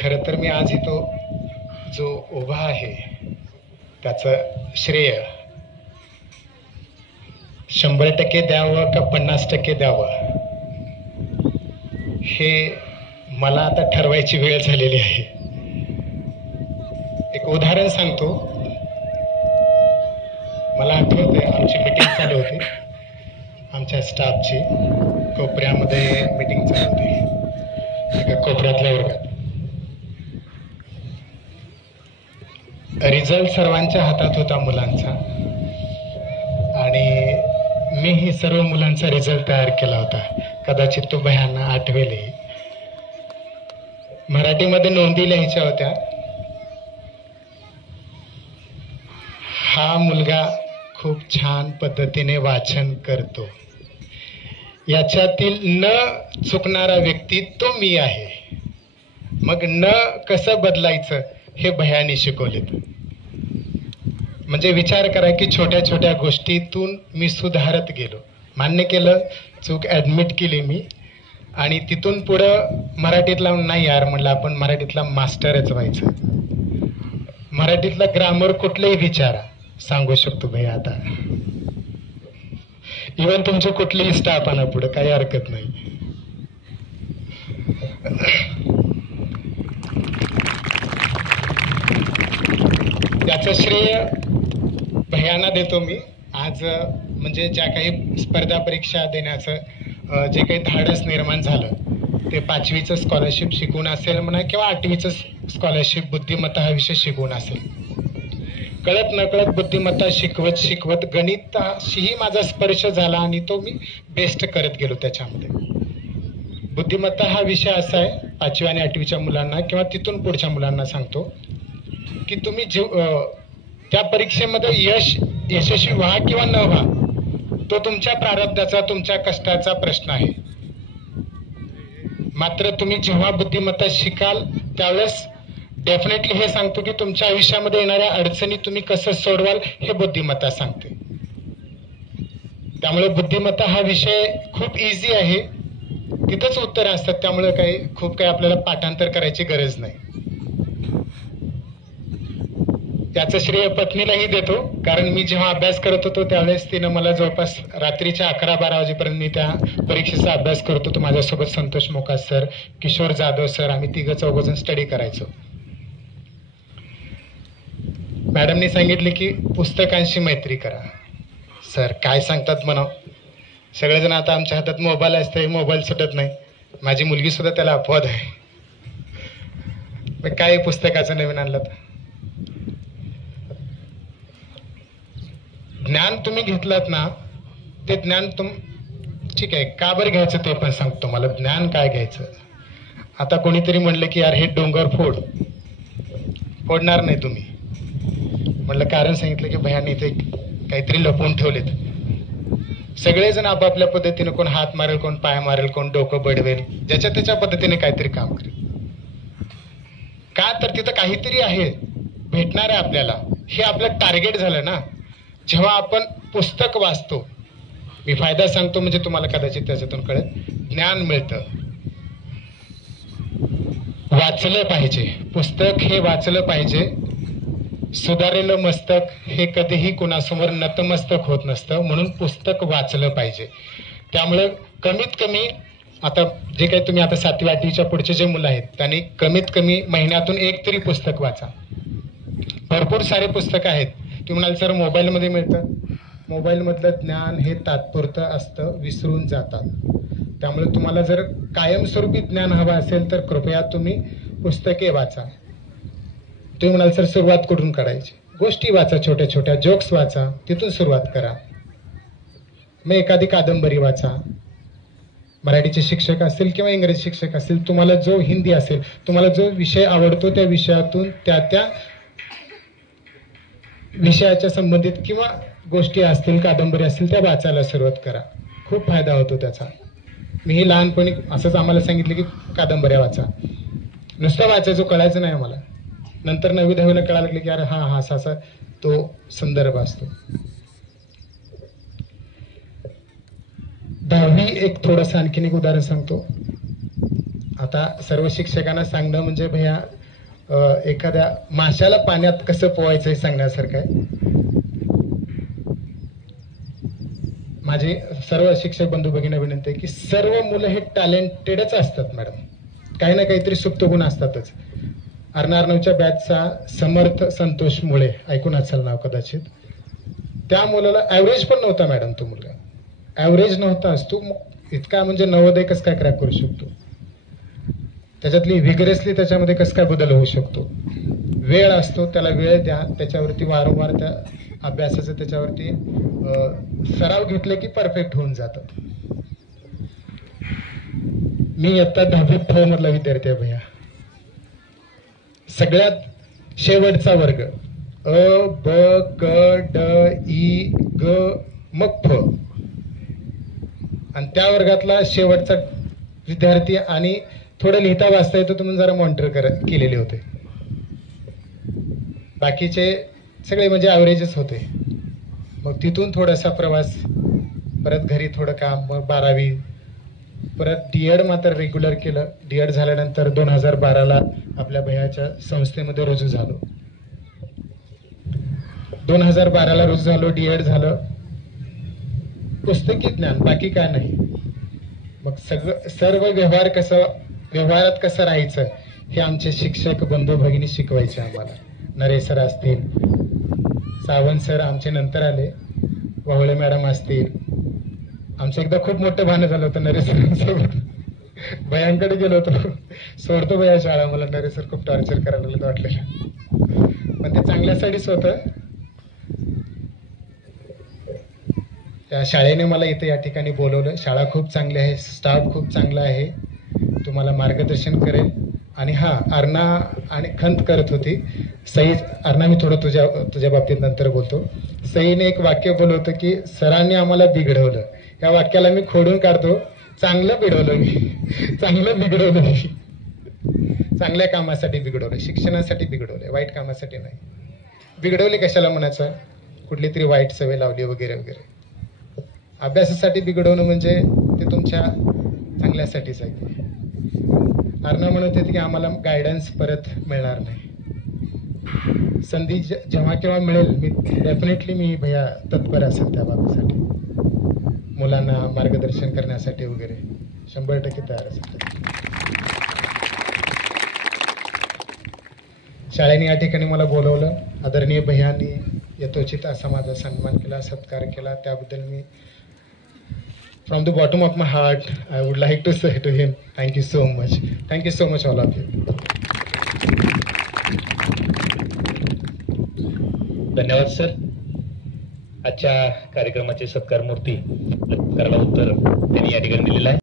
खरं तर मी आज इथं जो उभा आहे त्याचं श्रेय 100% द्यावं का 50% द्यावं हे मला आता ठरवायची वेळ झालेली आहे. एक उदाहरण सांगतो. मला आठवतंय आमची मीटिंग चालू होती, आमच्या स्टाफची कोपऱ्यामध्ये मीटिंग चालू होती एका कोपऱ्यातल्या वर्गात. रिझल्ट सर्वांच्या हातात होता मुलांचा आणि मी ही सर्व मुलांचा रिझल्ट तयार केला होता. कदाचित तो भयांना आठवेलही. मराठीमध्ये नोंदी लिहायच्या होत्या. हा मुलगा खूप छान पद्धतीने वाचन करतो. याच्यातील न चुकणारा व्यक्ती तो मी आहे. मग न कसं बदलायचं हे भयाने शिकवलेत. म्हणजे विचार करा की छोट्या छोट्या गोष्टीतून मी सुधारत गेलो. मान्य केलं, चूक ॲडमिट केली मी आणि तिथून पुढं मराठीतला नाही यार म्हणलं, आपण मराठीतला मास्टरच व्हायचं. मराठीतला ग्रामर कुठलंही विचारा सांगू शकतो भाई. आता इव्हन तुमचे कुठलीही स्टाफ आणा पुढे, काही हरकत नाही. त्याचं श्रेय भैयांना देतो मी. आज म्हणजे ज्या काही स्पर्धा परीक्षा देण्याचं जे काही धाडस निर्माण झालं ते 5वीचं स्कॉलरशिप शिकवून असेल म्हणा किंवा 8वीचं स्कॉलरशिप बुद्धिमत्ता हा विषय शिकवून असेल. कळत नकळत बुद्धिमत्ता शिकवत शिकवत गणिताशीही माझा स्पर्श झाला आणि तो मी बेस्ट करत गेलो त्याच्यामध्ये. बुद्धिमत्ता हा विषय असा आहे 5वी आणि 8वीच्या मुलांना किंवा तिथून पुढच्या मुलांना सांगतो की तुम्ही त्या परीक्षेमध्ये यशस्वी व्हा किंवा न व्हा तो तुमच्या प्रारब्धाचा तुमच्या कष्टाचा प्रश्न आहे. मात्र तुम्ही जेव्हा बुद्धिमत्ता शिकाल त्यावेळेस डेफिनेटली हे सांगतो की तुमच्या आयुष्यामध्ये येणाऱ्या अडचणी तुम्ही कसं सोडवाल हे बुद्धिमत्ता सांगते. त्यामुळे बुद्धिमत्ता हा विषय खूप इझी आहे. तिथंच उत्तर असतात. त्यामुळे खूप काही आपल्याला पाठांतर करायची गरज नाही. त्याचं श्रेय पत्नीलाही देतो. कारण मी जेव्हा अभ्यास करत होतो त्यावेळेस तिनं मला जवळपास रात्रीच्या 11-12 वाजेपर्यंत मी त्या परीक्षेचा अभ्यास करत होतो. माझ्यासोबत संतोष मोकात सर, किशोर जाधव सर, आम्ही 3-4 स्टडी करायचो. मॅडमनी सांगितले की पुस्तकांशी मैत्री करा. सर काय सांगतात म्हणा. सगळेजण आता आमच्या हातात मोबाईल असते, मोबाईल सुटत नाही. माझी मुलगी सुद्धा त्याला अपवाद आहे. काय पुस्तकाचं नवीन आणलं. ज्ञान तुम्ही घेतलात ना ते ज्ञान ठीक आहे का बरं घ्यायचं ते पण सांगतो. मला ज्ञान काय घ्यायचं. आता कोणीतरी म्हणलं की यार हे डोंगर फोडणार नाही तुम्ही. म्हणलं कारण सांगितलं की भयाने इथे काहीतरी लपवून ठेवलेत. सगळेजण आपापल्या पद्धतीने कोण हात मारेल, कोण पाय मारेल, कोण डोकं बडवेल, ज्याच्या त्याच्या पद्धतीने काहीतरी काम करेल. का तर तिथं काहीतरी आहे भेटणार आहे आपल्याला. हे आपलं टार्गेट झालं ना. जेव्हा आपण पुस्तक वाचतो, मी फायदा सांगतो म्हणजे तुम्हाला कदाचित त्याच्यातून कळेल, ज्ञान मिळतं. वाचलं पाहिजे पुस्तक, हे वाचलं पाहिजे. सुधारलेलं मस्तक हे कधीही कुणासमोर नतमस्तक होत नसतं. म्हणून पुस्तक वाचलं पाहिजे. त्यामुळे कमीत कमी आता जे काही तुम्ही आता 7वी 8वीच्या पुढचे जे मुलं आहेत त्यांनी कमीत कमी महिन्यातून एक तरी पुस्तक वाचा. भरपूर सारे पुस्तकं आहेत. तुम्ही म्हणाल सर मोबाईलमध्ये मिळतं. मोबाईलमधलं ज्ञान हे तात्पुरतं असतं, विसरून जातात. त्यामुळे तुम्हाला जर कायमस्वरूपी ज्ञान हवं असेल तर कृपया तुम्ही पुस्तके वाचा. तुम्ही म्हणाल सर सुरुवात कुठून करायची. गोष्टी वाचा, छोट्या छोट्या जोक्स वाचा, तिथून सुरुवात करा. मग एखादी कादंबरी वाचा. मराठीचे शिक्षक असतील किंवा इंग्रजी शिक्षक असतील, तुम्हाला जो हिंदी असेल, तुम्हाला जो विषय आवडतो त्या विषयातून त्या विषयाच्या संबंधित किंवा गोष्टी असतील, कादंबरी असतील त्या वाचायला सुरुवात करा. खूप फायदा होतो त्याचा. मीही लहानपणी असंच आम्हाला सांगितलं की कादंबऱ्या वाचा. नुसतं वाचायचं कळायचं नाही आम्हाला. नंतर 9वी-10वीला कळायला लागले की अरे हा असा तो संदर्भ असतो. 10वी एक थोडंसं आणखीन एक उदाहरण सांगतो. आता सर्व शिक्षकांना सांगणं म्हणजे भैया एखाद्या माशाला पाण्यात कसं पोवायचं हे सांगण्यासारखं आहे. माझे सर्व शिक्षक बंधू भगिनी विनंती आहे की सर्व मुलं हे टॅलेंटेडच असतात मॅडम, काही ना काहीतरी सुप्त गुण असतातच. अर्नार्नवच्या बॅचचा समर्थ संतोष मुळे ऐकून असाल नाव कदाचित. त्या मुलाला ऍव्हरेज पण नव्हता मॅडम, तो मुलगा ऍव्हरेज नव्हताच. तू इतका म्हणजे 90 कसं काय क्रॅक करू शकतो, त्याच्यातली व्हिगरसली त्याच्यामध्ये कसं काय बदल होऊ शकतो. वेळ असतो, त्याला वेळ द्या, त्याच्यावरती वारंवार त्या अभ्यासाचं त्याच्यावरती सराव घेतले की परफेक्ट होऊन जातात. मी इयत्ता 10वी फ मधला विद्यार्थी आहे भैया. सगळ्यात शेवटचा वर्ग अ ब क ड ई ग मग फ, आणि त्या वर्गातला शेवटचा विद्यार्थी आणि थोडं लिहिता वाचता येतं तुम्ही जरा मॉनिटर केलेले होते. बाकीचे सगळे म्हणजे ॲव्हरेजच होते. मग तिथून थोडासा प्रवास, परत घरी थोडं काम, मग 12वी, परत डीएड मात्र रेग्युलर केलं. डीएड झाल्यानंतर 2012ला आपल्या भैयाच्या संस्थेमध्ये रुजू झालो. 2012ला रुजू झालो, डीएड झालं, पुस्तकी ज्ञान बाकी काय नाही. मग सर्व व्यवहारात कसं राहायचं हे आमचे शिक्षक बंधू भगिनी शिकवायचे आम्हाला. नरेश सर असतील, सावंत सर आमचे नंतर आले, वाहुळे मॅडम असतील. आमचं एकदा खूप मोठं भांडण झालं होतं नरेश सरांसोबत. भयांकडे गेलो होतो, सोडतो भया शाळा, मला नरेश सर खूप टॉर्चर करायला लागलं वाटलेलं, पण ते चांगल्यासाठीच होतं. त्या शाळेने मला इथे या ठिकाणी बोलवलं. शाळा खूप चांगली आहे, स्टाफ खूप चांगला आहे, तुम्हाला मार्गदर्शन करेल. आणि हा अर्ना आणि खंत करत होती सई. अर्ना मी थोडं तुझ्या बाबतीत नंतर बोलतो. सईने एक वाक्य बोललं होतं की सरांनी आम्हाला बिघडवलं. या वाक्याला मी खोडून काढतो, चांगलं बिघडवलं मी, चांगलं बिघडवलं मी, चांगल्या कामासाठी बिघडवलं, शिक्षणासाठी बिघडवलं, वाईट कामासाठी नाही. बिघडवले कशाला म्हणायचं, कुठली तरी वाईट सवय लावली वगैरे वगैरे. अभ्यासासाठी बिघडवणं म्हणजे ते तुमच्या चांगल्यासाठीच आहे. अर्णा म्हणत होते की आम्हाला गायडन्स परत मिळणार नाही. संधी जेव्हा केव्हा मिळेल डेफिनेटली मी भैया तत्पर असेल त्या बाबतीसाठी, मुलांना मार्गदर्शन करण्यासाठी वगैरे 100% तयार असेल. शाळेने या ठिकाणी मला बोलवलं, आदरणीय भैयांनी यथोचित असा माझा सन्मान केला, सत्कार केला, त्याबद्दल मी from the bottom of my heart I would like to say to him thank you so much. Thank you so much all of you. धन्यवाद सर. आजच्या कार्यक्रमाचे सत्कार मूर्ती सत्काराला उत्तर त्यांनी या ठिकाणी दिलेलं आहे.